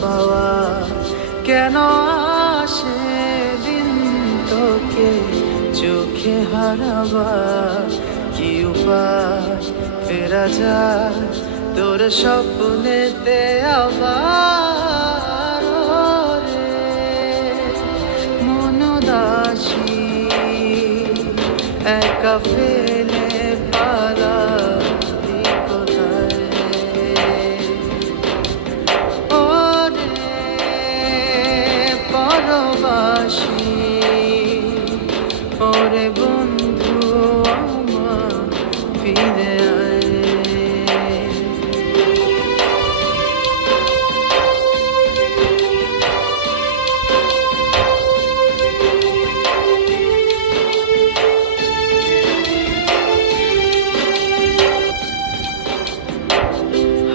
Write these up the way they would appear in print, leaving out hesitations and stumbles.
পাওয়া কেন আসে দিন তোকে চোখে হারাবার কি উপায় ফেরা যায় তোর স্বপ্নেতে আবার রে মন দাসী একা ফেলে পালাবি কোথায় ওরে পরবাসী ওরে বন্ধু আমার ফিরে আয়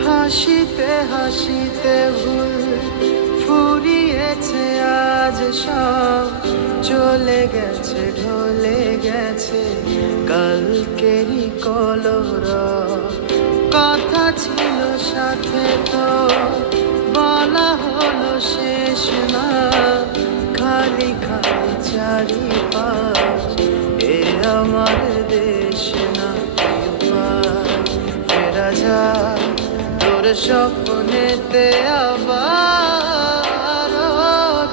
হাসিতে হাসিতে ভুল ফুরিয়েছে আজ সব চলে গেছে ঢলে গেছে কালকেরই কলরা কথা ছিল সাথে তো বলা হলো শেষ না খালি খালি চারিপাশ এ আমার দেশ না ফেরা যায় তোর স্বপ্নেতে আবার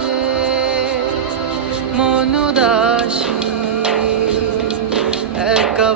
রে মন দাসী একা